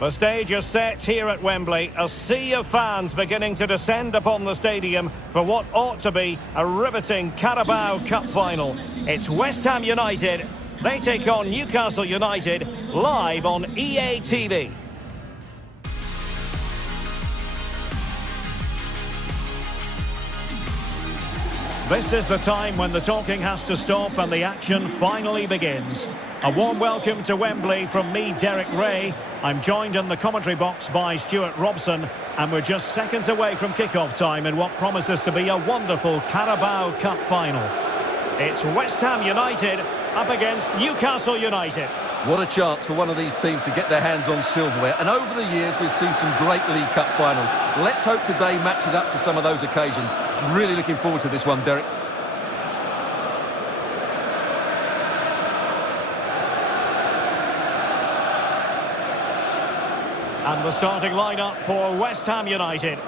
The stage is set here at Wembley. A sea of fans beginning to descend upon the stadium for what ought to be a riveting Carabao Cup final. It's West Ham United. They take on Newcastle United live on EA TV. This is the time when the talking has to stop and the action finally begins. A warm welcome to Wembley from me, Derek Ray. I'm joined in the commentary box by Stuart Robson, and we're just seconds away from kick-off time in what promises to be a wonderful Carabao Cup final. It's West Ham United up against Newcastle United. What a chance for one of these teams to get their hands on silverware. And over the years, we've seen some great League Cup finals. Let's hope today matches up to some of those occasions. Really looking forward to this one, Derek. And the starting lineup for West Ham United.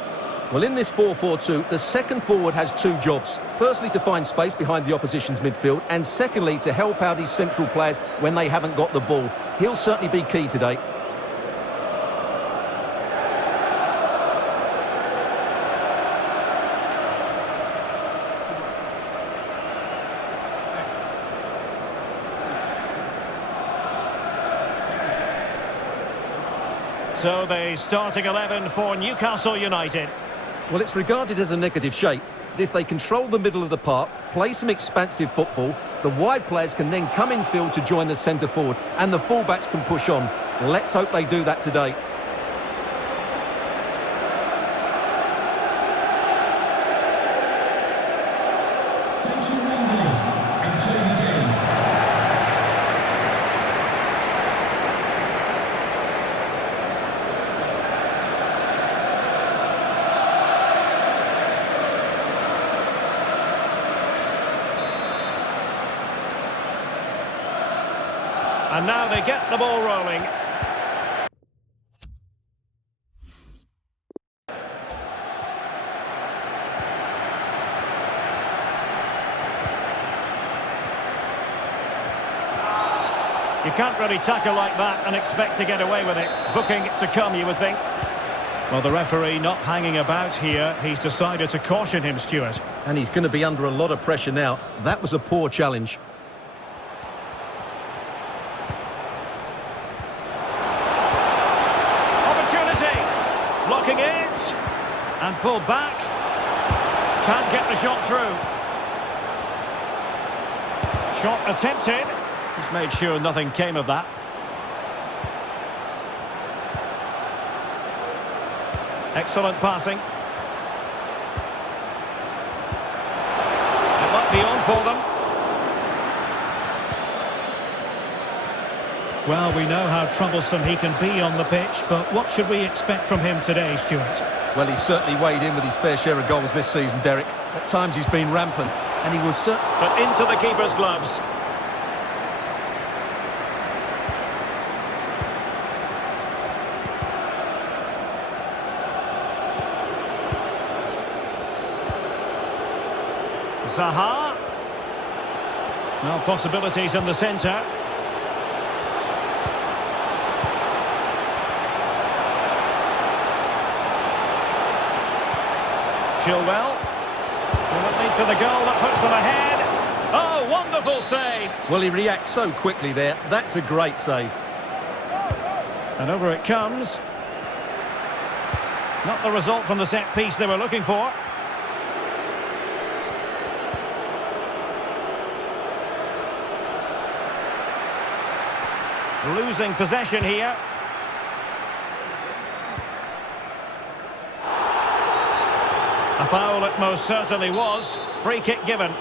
Well, in this 4-4-2, the second forward has two jobs. Firstly, to find space behind the opposition's midfield, and secondly, to help out his central players when they haven't got the ball. He'll certainly be key today. So the starting 11 for Newcastle United. Well, it's regarded as a negative shape. If they control the middle of the park, play some expansive football, the wide players can then come in field to join the centre forward, and the fullbacks can push on. Let's hope they do that today. And now they get the ball rolling. You can't really tackle like that and expect to get away with it. Booking to come, you would think. Well, the referee not hanging about here. He's decided to caution him, Stuart. And he's going to be under a lot of pressure now. That was a poor challenge. Blocking it, and pulled back, can't get the shot through. Shot attempted, just made sure nothing came of that. Excellent passing. It might be on for them. Well, we know how troublesome he can be on the pitch, but what should we expect from him today, Stuart? Well, he's certainly weighed in with his fair share of goals this season, Derek. At times he's been rampant, and he will certainly... But into the keeper's gloves. Zaha. Now possibilities in the centre. Chilwell. Will it lead to the goal that puts them ahead? Oh, wonderful save! Well, he reacts so quickly there. That's a great save. And over it comes. Not the result from the set piece they were looking for. Losing possession here. A foul it most certainly was. Free kick given.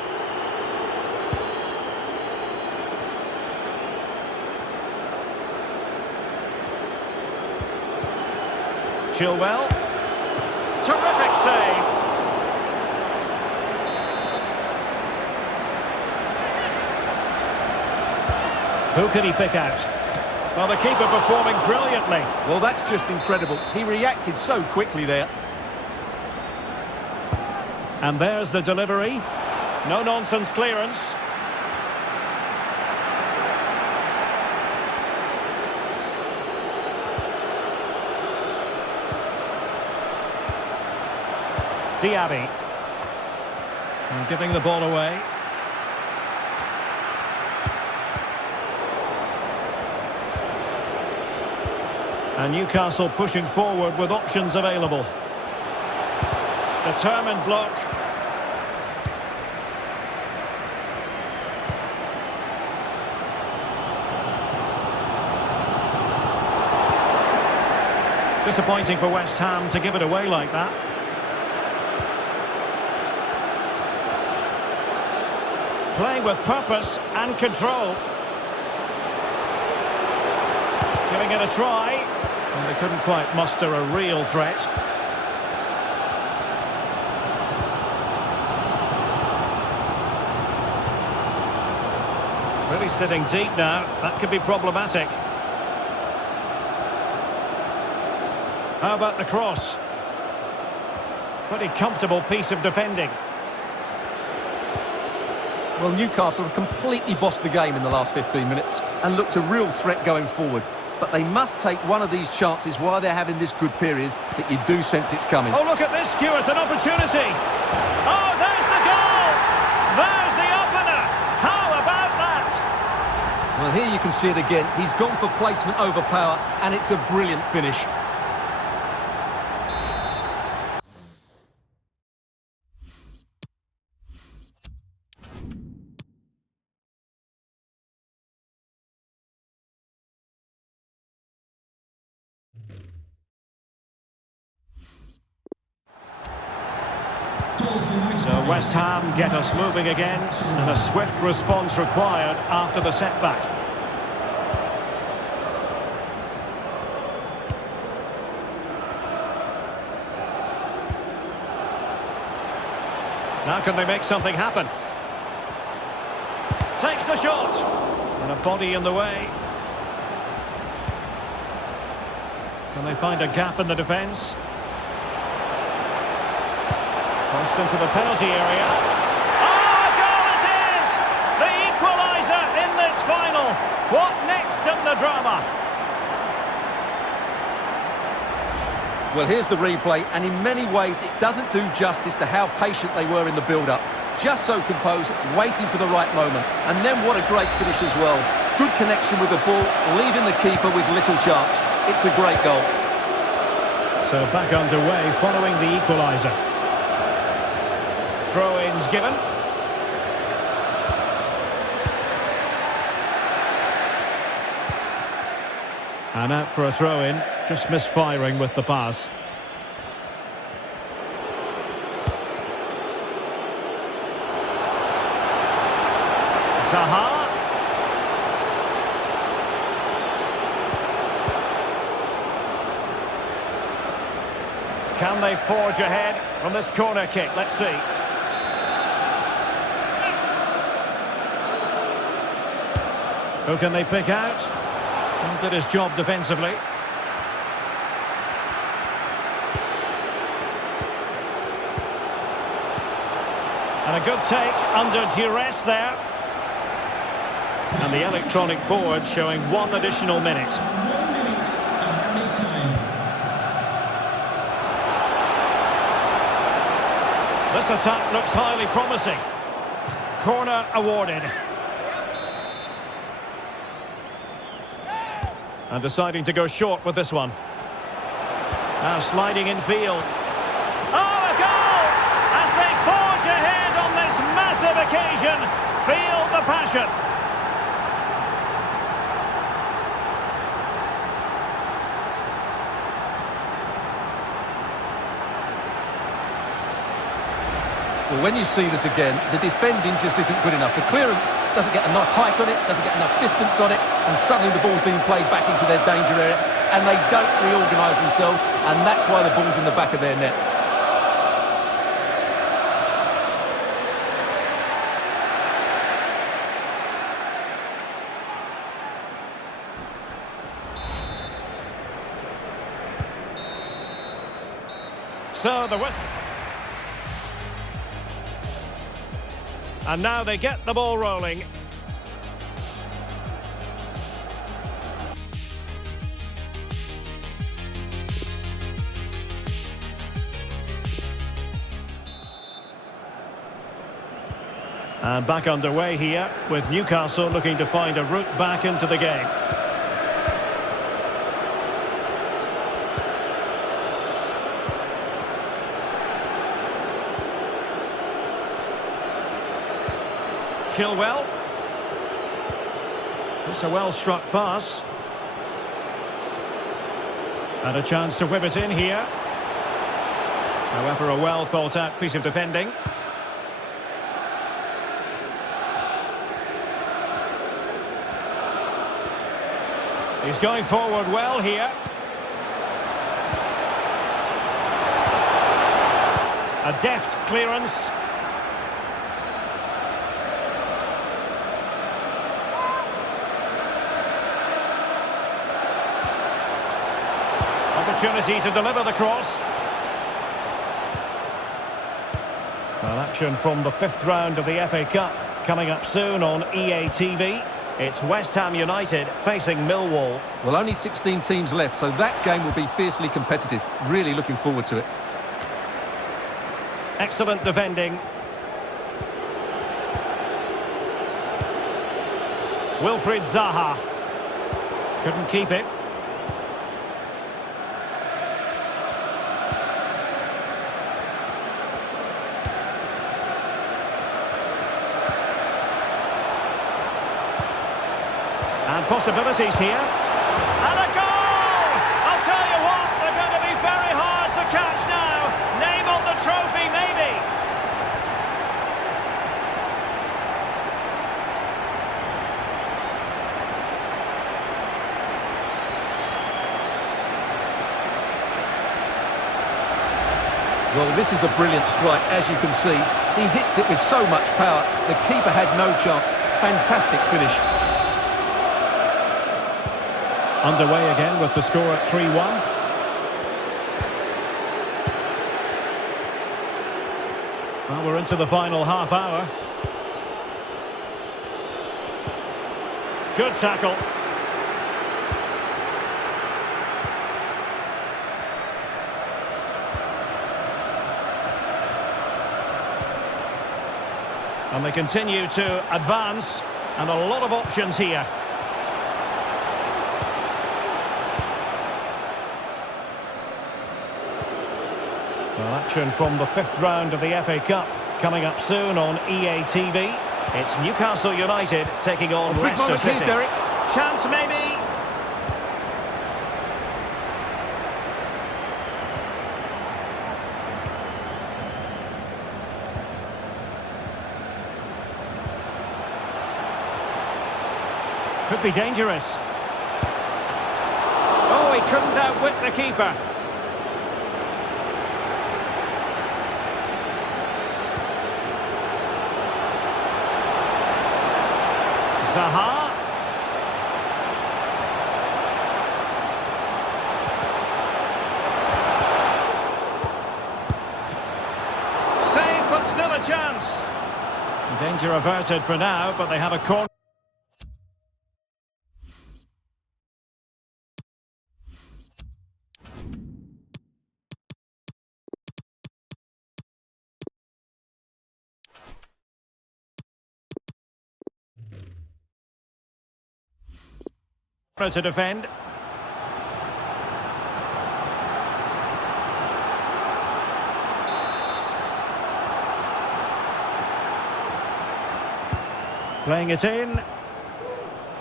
Chilwell. Terrific save. Who can he pick out? Well, the keeper performing brilliantly. Well, that's just incredible. He reacted so quickly there. And there's the delivery. No-nonsense clearance. Diaby. And giving the ball away. And Newcastle pushing forward with options available. Determined block. Disappointing for West Ham to give it away like that. Playing with purpose and control. Giving it a try. And they couldn't quite muster a real threat. Really sitting deep now. That could be problematic. How about the cross? Pretty comfortable piece of defending. Well, Newcastle have completely bossed the game in the last 15 minutes and looked a real threat going forward. But they must take one of these chances while they're having this good period that you do sense it's coming. Oh, look at this, Stuart, an opportunity. Oh, there's the goal! There's the opener! How about that? Well, here you can see it again. He's gone for placement over power, and it's a brilliant finish. So West Ham get us moving again, and a swift response required after the setback. Now can they make something happen? Takes the shot! And a body in the way. Can they find a gap in the defence? Crossed into the penalty area. Oh, a goal it is! The equaliser in this final. What next in the drama? Well, here's the replay, and in many ways it doesn't do justice to how patient they were in the build-up. Just so composed, waiting for the right moment. And then what a great finish as well. Good connection with the ball, leaving the keeper with little chance. It's a great goal. So back underway following the equaliser. Throw-ins given. And out for a throw-in, just misfiring with the pass. Zaha. Can they forge ahead from this corner kick? Let's see. Who can they pick out? And did his job defensively. And a good take under duress there. And the electronic board showing 1 additional minute. 1 minute of added time. This attack looks highly promising. Corner awarded. And deciding to go short with this one. Now sliding in field. Oh, a goal! As they forge ahead on this massive occasion. Feel the passion. Well, when you see this again, the defending just isn't good enough. The clearance doesn't get enough height on it, doesn't get enough distance on it, and suddenly the ball's being played back into their danger area, and they don't reorganise themselves, and that's why the ball's in the back of their net. So the West... And now they get the ball rolling. And back underway here with Newcastle looking to find a route back into the game. Chilwell. It's a well-struck pass. And a chance to whip it in here. However, a well-thought-out piece of defending. He's going forward well here. A deft clearance. Opportunity to deliver the cross. Well, action from the fifth round of the FA Cup coming up soon on EA TV. It's West Ham United facing Millwall. Well, only 16 teams left, so that game will be fiercely competitive. Really looking forward to it. Excellent defending. Wilfried Zaha. Couldn't keep it. And possibilities here. And a goal! I'll tell you what, they're going to be very hard to catch now. Name on the trophy, maybe. Well, this is a brilliant strike, as you can see. He hits it with so much power. The keeper had no chance. Fantastic finish. Underway again with the score at 3-1. Well, we're into the final half hour. Good tackle. And they continue to advance, and a lot of options here. Well, action from the fifth round of the FA Cup coming up soon on EA TV. It's Newcastle United taking on Leicester City. Here, Derek. Chance maybe. Could be dangerous. Oh, he couldn't outwit the keeper. Zaha. Save, but still a chance. Danger averted for now, but they have a corner. To defend. Playing it in.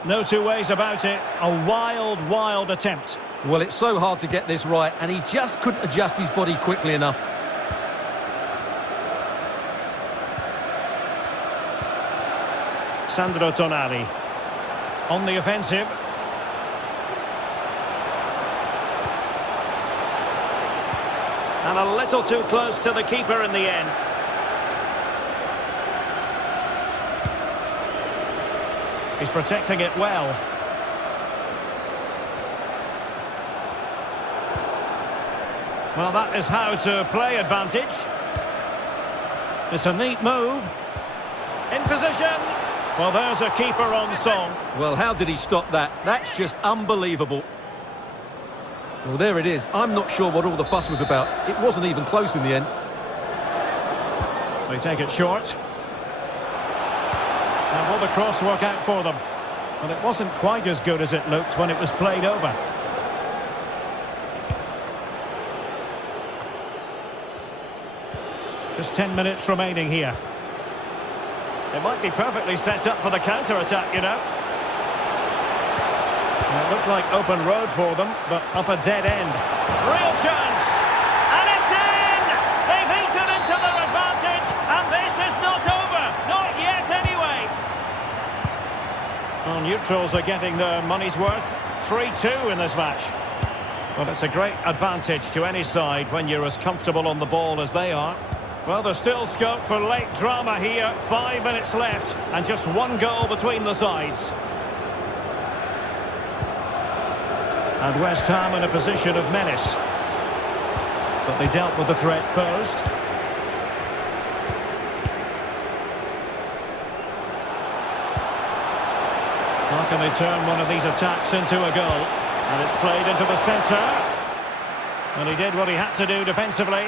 No two ways about it. A wild, wild attempt. Well, it's so hard to get this right, and he just couldn't adjust his body quickly enough. Sandro Tonali. On the offensive. And a little too close to the keeper in the end. He's protecting it well. Well, that is how to play advantage. It's a neat move. In position. Well, there's a keeper on song. Well, how did he stop that? That's just unbelievable. Well, there it is. I'm not sure what all the fuss was about. It wasn't even close in the end. They take it short. And will the cross work out for them? But it wasn't quite as good as it looked when it was played over. Just 10 minutes remaining here. It might be perfectly set up for the counter-attack, you know. It looked like open road for them, but up a dead end. Real chance! And it's in! They've eaten into their advantage, and this is not over! Not yet, anyway! Well, neutrals are getting their money's worth. 3-2 in this match. Well, it's a great advantage to any side when you're as comfortable on the ball as they are. Well, there's still scope for late drama here. 5 minutes left, and just one goal between the sides. And West Ham in a position of menace. But they dealt with the threat posed. How can they turn one of these attacks into a goal? And it's played into the centre. And he did what he had to do defensively.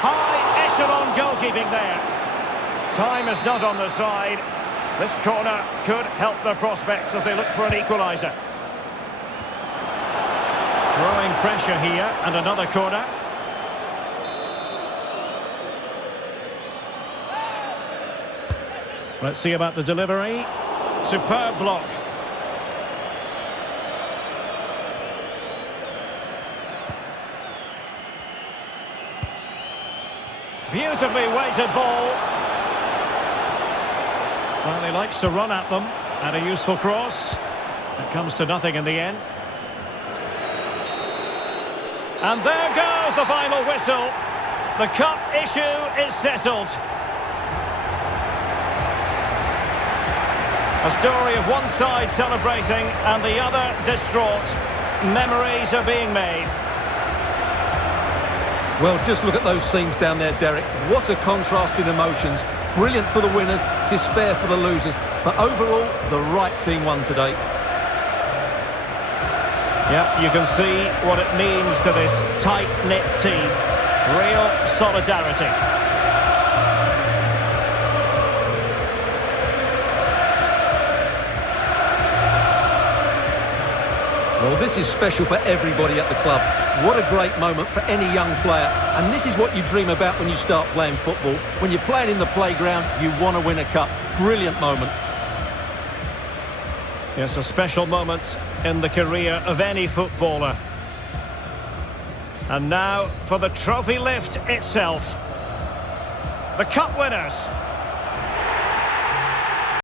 High echelon goalkeeping there. Time is not on the side. This corner could help their prospects as they look for an equaliser. Growing pressure here, and another corner. Let's see about the delivery. Superb block. Beautifully weighted ball. Well, he likes to run at them, and a useful cross. It comes to nothing in the end. And there goes the final whistle. The cup issue is settled. A story of one side celebrating and the other distraught. Memories are being made. Well, just look at those scenes down there, Derek. What a contrast in emotions. Brilliant for the winners, despair for the losers. But overall, the right team won today. Yeah, you can see what it means to this tight-knit team. Real solidarity. Well, this is special for everybody at the club. What a great moment for any young player. And this is what you dream about when you start playing football. When you're playing in the playground, you want to win a cup. Brilliant moment. Yes, a special moment in the career of any footballer. And now for the trophy lift itself. The cup winners,